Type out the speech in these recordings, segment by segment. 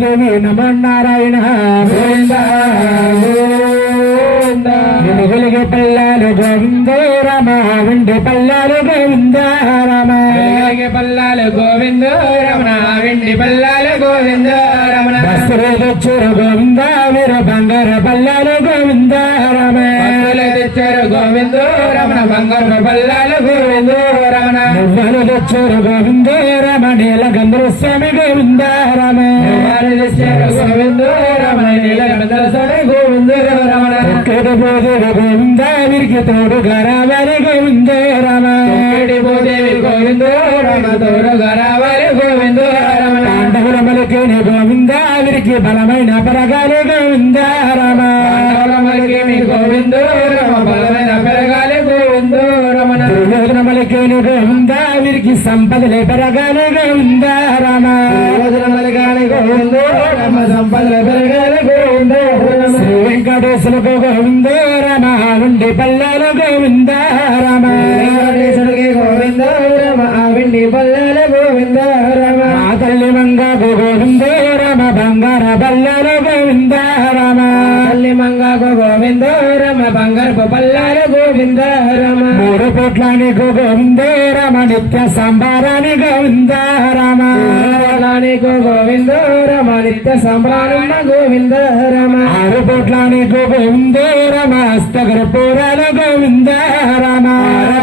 భూదేవి నమో నారాయణ వెలుగు పల్లాలు గోవింద రమ వెండి పల్లాలు గోవింద రమ పల్లాలు గోవింద రమణ వెండి పల్లాలు గోవింద రమణ తెచ్చారు గోవింద వీరు బంగారు పల్లాలు గోవింద రమ తెచ్చారు గోవింద రమణ బంగారు పల్లాలు గోవింద రమణ నువ్వులు తెచ్చారు గోవింద రమ నీలగంధర స్వామి గోవింద రమ తెచ్చారు గోవింద రమణ నీలగంధర స్వామి గోవింద రమణ భూదేవి గోవింద వీరికి తోడుగా రావాలి గోవింద రమ భూదేవి గోవింద రమ తోడుగా రావాలి గోవింద రమణ పాండవులమలకేని గోవింద వీరికి బలమైన పరగాలి గోవింద రమ గోవింద రమ బలమైన పెరగాలి గోవింద రమణ దుర్యోధనమలకేని గోవింద వీరికి సంపదలే పెరగాలి గోవింద రమ మలగాలి గోవింద రమ సంపదలు పెరగాలి గోవింద శ్రీ వెంకటేశ్వరకు గోవింద రమ వెండి పల్లాలు గోవింద రమ గోవింద రమ వెండి పల్లాలు గోవింద రమ ఆ తల్లి మంగాకు గోవింద రమ బంగార పల్లాలు గోవింద రమ తల్లి మంగాకు గోవింద రమ బంగారు పల్లాలు గోవింద రమ మూడు కోట్లానికి గోవింద రమ నిత్య సంబారాని గోవింద రమ గోవింద రమ నిత్య సంభ్రామ గోవింద రమ ఆరు కోట్లానికి గోవింద రమ హస్తకర్పూరాలు గోవింద రమ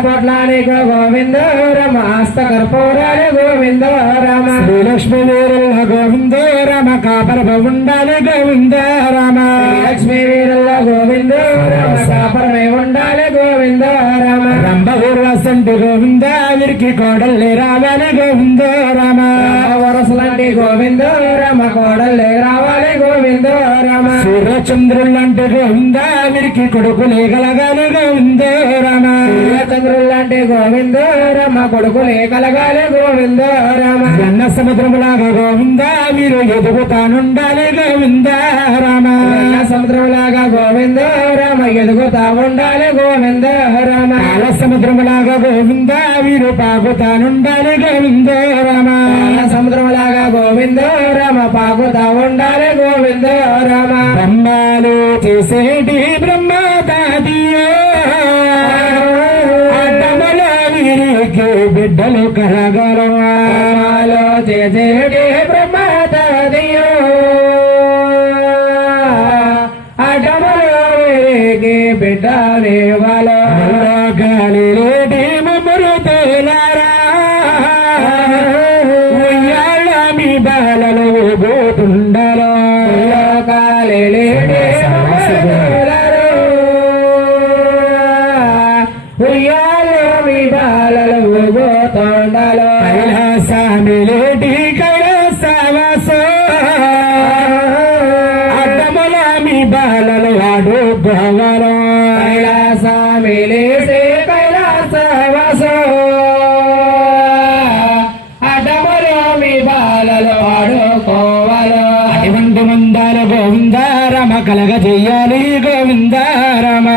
పొట్లానికి గోవింద రమ హస్తకర్పూరాలు గోవింద రమ శ్రీలక్ష్మీ వీరుల గోవింద రమ కాపర ఉండాలి గోవింద రమ లక్ష్మీ వీరుల గోవింద రమ కాపరమై ఉండాలి గోవింద రమ రంభ ఊర్వశంటి గోవింద వీరికి కోడల్ని రావాలి గోవింద రమ వరసలాంటి గోవింద రమ కోడలే రావాలి గోవింద రమ సూర్యచంద్రులంటే గోవింద వీరికి కొడుకులే కలగాలి గోవింద రమ చంద్రులంటే గోవింద రమ కొడుకులే కలగాలి గోవింద రమ అన్న సముద్రములాగా గోవింద వీరు ఎదుగుతానుండాలి గోవింద రమ సముద్రంలాగా గోవింద రమ ఎదుగుతా ఉండాలి గోవింద రమ సముద్రములాగా గోవింద వీరు పాకుతానుండాలి గోవింద రమ సముద్రంలాగా గోవింద రమ పాకుతా ఉండాలి గోవింద రమ బ్రహ్మాలు చేసేటి బ్రహ్మదాదియో అడ్డములో వీరికి బిడ్డలు కలగలవాలో చేసేటి బ్రహ్మదాదియో అడ్డములో వీరికి బిడ్డలే వాళ్ళ గాలి లేటి మమ్మరు తేలారా ఉయ్యాల మీ బాలలో గోతుండలో ఉయ్యాలో మీ బాలలో గోతుండలో కైలాసామి లేటి కైలాసవాసో అడ్డముల మీ బాలలు ఆడు గోవలో కైలాసామి లేటి కైలాసవాసో అడ్డములో మీ బాలలో ఆడుకోవాలో అటువంటి మందాల గోవింద రమ కలగ చెయ్యాలి గోవింద రమ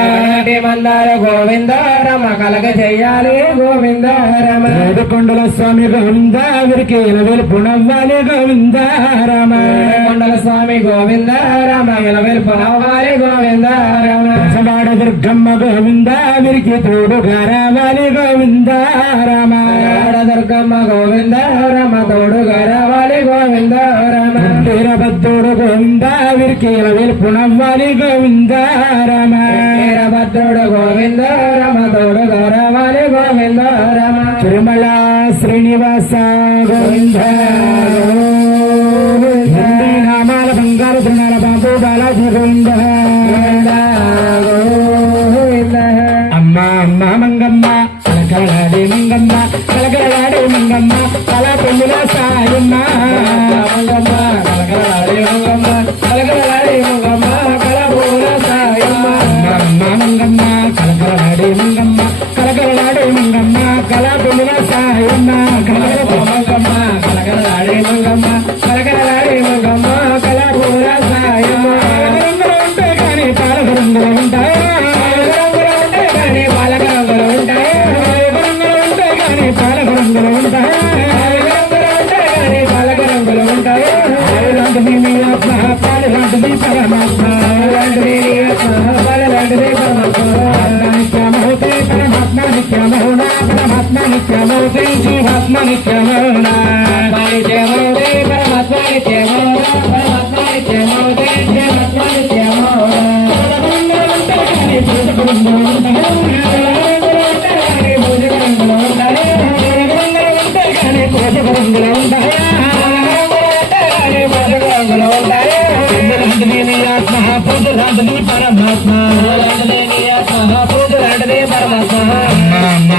మందార గోవింద రమ కలగ చెయ్యాలి గోవింద రమ కొండల స్వామి గోవింద వీరికి వెలుపు నవ్వాలి గోవింద రమ కొండల స్వామి గోవింద రమ వెలుపు నవ్వాలి గోవింద రమ వాడ దుర్గమ్మ గోవింద వీరికి తోడుగా రావాలి గోవింద రమ దుర్గమ్మ గోవింద రమ తోడుగా రావాలి గోవింద రమ వీరభద్రుడు గోవింద వీరికి వెలుపు నవ్వాలి గోవింద రమ వీరభద్రుడు గోవింద రమ తోడుగా రావాలి గోవింద రమ తిరుమల శ్రీనివాస గోవింద నామాల బంగారు తిరునాల బాబు బాలాజీ గోవింద అమ్మ అమ్మ మంగమ్మ కలకలాడే మంగమ్మ కలకలాడే మంగమ్మ కల పొందుల సాయమ్మ మంగమ్మ కలకలాడే మంగమ్మ కలకలాడే మంగమ్మ కల పొందుల సాయమ్మ అమ్మ మంగమ్మ కలకలాడే మంగమ్మ కలకలాడే మంగమ్మ కల పొందుల సాయమ్మ మంగమ్మ కలకలాడే మంగమ్మ కలకలాడే మంగమ్మ కల పొందుల సాయమ్మ ఉంటాయి కానీ పాలకరంగులు ఉంటాయి పాలకరంగులు ఉంటాయి ఉంటాయి కానీ పాలకరంగులు ఉంటాయి పాలకరంగులు పరమాత్మ నిత్యమౌనా నిత్యమౌదే పరమాత్మ నిత్యమౌనా పరమాత్మ నిత్యమౌదే జీవాత్మ నిత్యమౌనా పరమాత్మ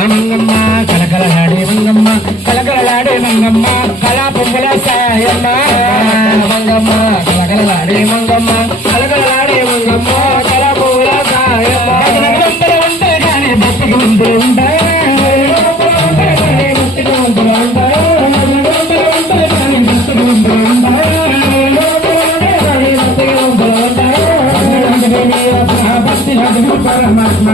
మంగమ్మ కలకలలాడే మంగమ్మ కలకలలాడే మంగమ్మ కళా పొంగుల సాయమ్మ మంగమ్మ కలకలలాడే మంగమ్మ కలకలలాడే మంగమ్మ కళా పొంగుల సాయమ్మ ఉంటే కానీ భక్తికి ముందు ఉంటాయా పరమాత్మ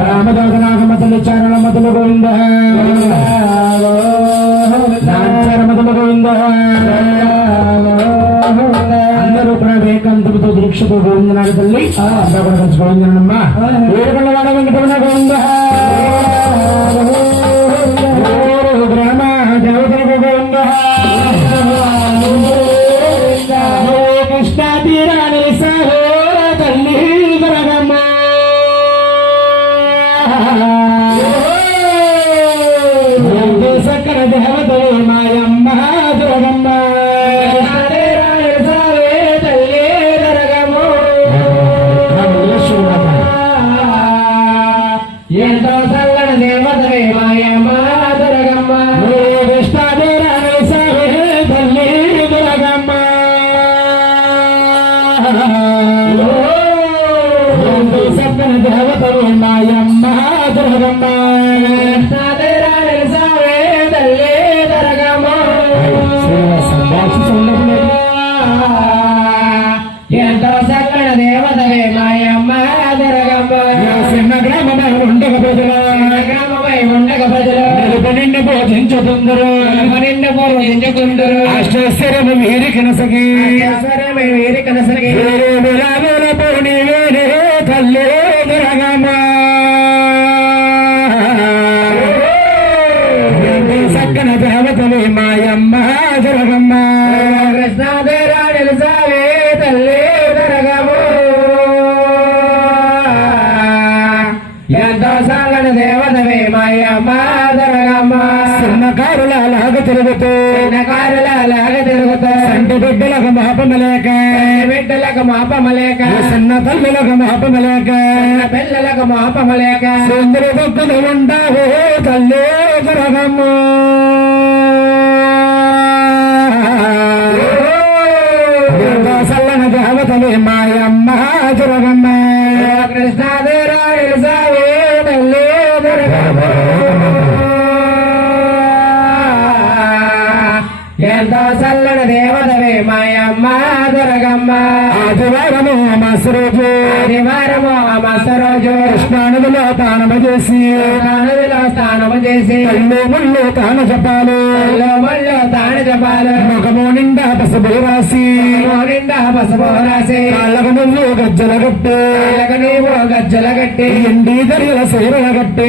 రామదాసనాగమతలు చారణమతలు గోవింద నాచారమతలు గోవింద అందరూ ప్రవేకంతో దీక్షతో గోవిందనాడు తల్లి అంతా కూడా కలిసి గోవిందనమ్మా ఏడుకొండవాడ వెంకటరమణ గోవింద గ్రామ దేవతలకు గోవింద కృష్ణా తీరాని సహోర తల్లి గరగమ్మ సకల దేవతలు మాయమ్మ దుర్గమ్మ తల్లి దరగమ్మ ఎంతో చల్లని దేవతలే మాయమ్మ దుర్గమ్మ కృష్ణా తీరాని సహోర తల్లి దుర్గమ్మ సకల దేవతలు మాయమ్మ దుర్గమ్మ ఎంతో చక్కని దేవతవే మాయమ్మ దుర్గమ్మ చిన్న గ్రామమై ఉండగ ప్రజలు గ్రామమై ఉండగ ప్రజలు నిన్ను బోధించుతుందరు నిన్ను పూజించుకుందరు అష్టశ్వరము వీరి కనసగి వీరి కనసగి పోని వేరే తల్లి దుర్గమ్మ సక్కన దేవతలు మాయమ్మ దుర్గమ్మ కృష్ణాదేరాణి సావే తల్లి దుర్గమ్మ ఎంతో చల్లని దేవతవే మాయమ్మ దుర్గమ్మ చిన్నకారుల లాగ తిరుగుతూ సంటి బిడ్డలకు మాపమలేక బిడ్డలకు మాపమలేక చిన్న తల్లులకు మాపమలేక పిల్లలకు మాపమలేక సుందరి భక్తులు ఉంటావు తల్లి దుర్గమ్మ సల్లన దేవతలు మాయమ్మ దుర్గమ్మ కృష్ణాదేరాణి సావే తల్లి దుర్గమ్మ ఎంతో చల్లని దేవతవే మాయమ్మ దుర్గమ్మ ఆదివారము అమాస రోజు ఆదివారము అమాస రోజు కృష్ణాను నదిలో తానము చేసి నదిలో స్నానము చేసి కళ్ళు ముళ్ళు తాను చెప్పాలి మళ్ళీ తాను చెప్పాలి ముఖము నిండా పసుపు రాసి నిండా పసుపు రాసి కాళ్ళకు నువ్వు గజ్జల కట్టి కాళ్ళకు నీవు గజ్జల కట్టి ఎండి దరియల సీరల కట్టి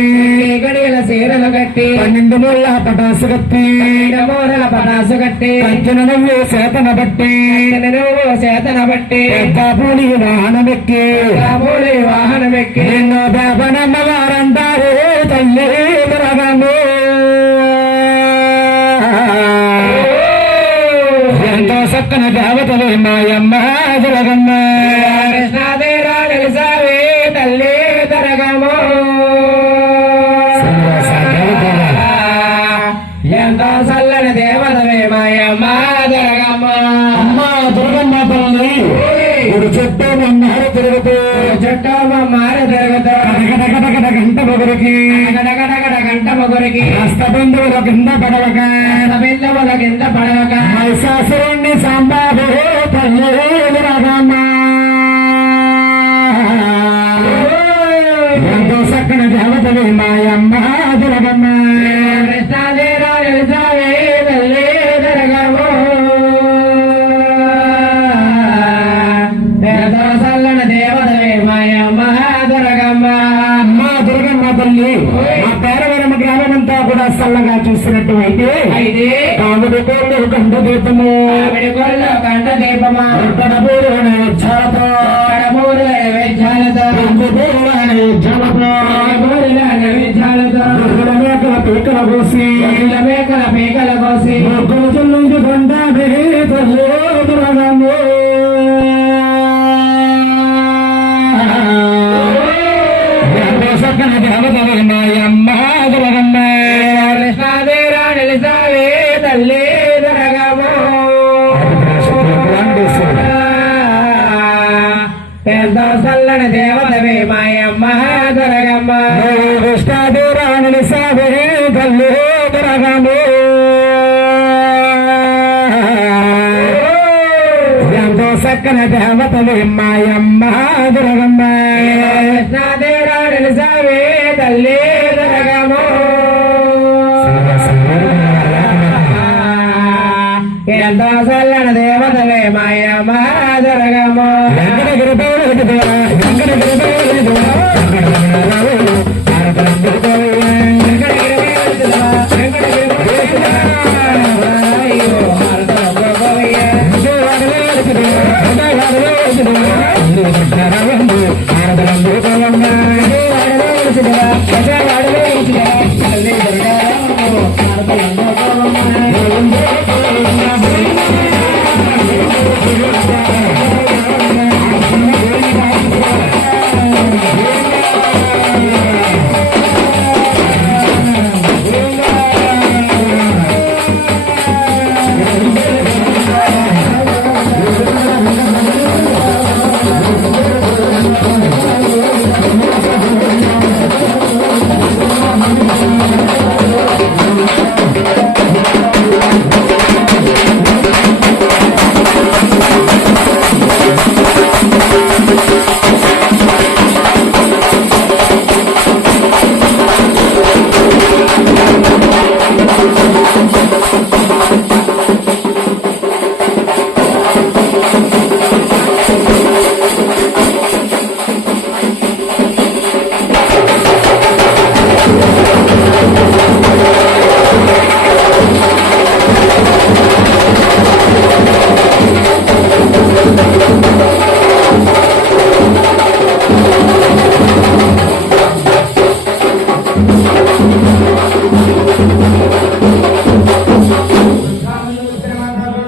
గడియల సీరలు కట్టి 12 ముళ్ళ పటాసు కట్టి మూరల పటాసు కట్టి కంచెన నువ్వు చేతన బట్టి నువ్వు చేతన బట్టి పూలి వాహనమెక్కి కాబోలి వాహనం ఎక్కి నిన్ను బాబనమ్మ వారంటారు తల్లి రగము ఎంతో చక్కని దేవతలు మాయమ్మ జరగమ్మ కృష్ణాదేరా నిలిసావే తల్లి తరగము ఎంతో చల్లని దేవతవే మాయమ్మ జరగమ్మ అమ్మ దుర్గమ్మ తల్లి ఇప్పుడు చుట్టూ మన్నారు తిరుగుతూ చుట్టూ మార తిరుగుతూ గడగడ గంట మొగురికి గడగడగడ గంట ముగురికి హస్త బంధువుల కింద పడవక బిందువుల కింద పడవక మహిషాసురుణ్ణి సాంబాబు తల్లి రగమ్మ ఎంతో చక్కని దేవతలు మాయమ్మ జరగమ్మ కృష్ణాదేరా నిలిసావే తల్లి తరగము ఎంతో చల్లని దేవతవే మాయమ్మ దొరగమ్మ అమ్మ దుర్గమ్మ తల్లి మా పేరవరం గ్రామమంతా కూడా చల్లగా చూసినట్టు అయితే కాముడి కోళ్ళు కంట దీపము ఆవిడ కొల్లో కంట దీపమా కడపూరు నైవేద్యాలతో కడమూరు నైవేద్యాలతో రంగుపూరు నైవేద్యాలతో ఊరిల నైవేద్యాలతో గురుగుల మేకల పీకల కోసి ఇళ్ళ మేకల పీకల కోసి ముగ్గులు చెల్లించి కొండ తల్లి దుర్గమ్మ ఎంతో చక్కని దేవతలు మాయమ్మ దుర్గమ్మ కృష్ణాదేరా నిలిసావే తల్లి దొరగము ఎంతో చల్లని దేవతవే మాయమ్మ దొరగమ్మ కృష్ణాదేరాణి సావే తల్లి దుర్గమ్మ ఎంతో చక్కని దేవతలు మాయమ్మ దుర్గమ్మ కృష్ణాదేరా నిలిసావే తల్లి దొరగము ఎంతో చల్లని దేవతవే మాయమ్మ దొరగము వెంకటగిరి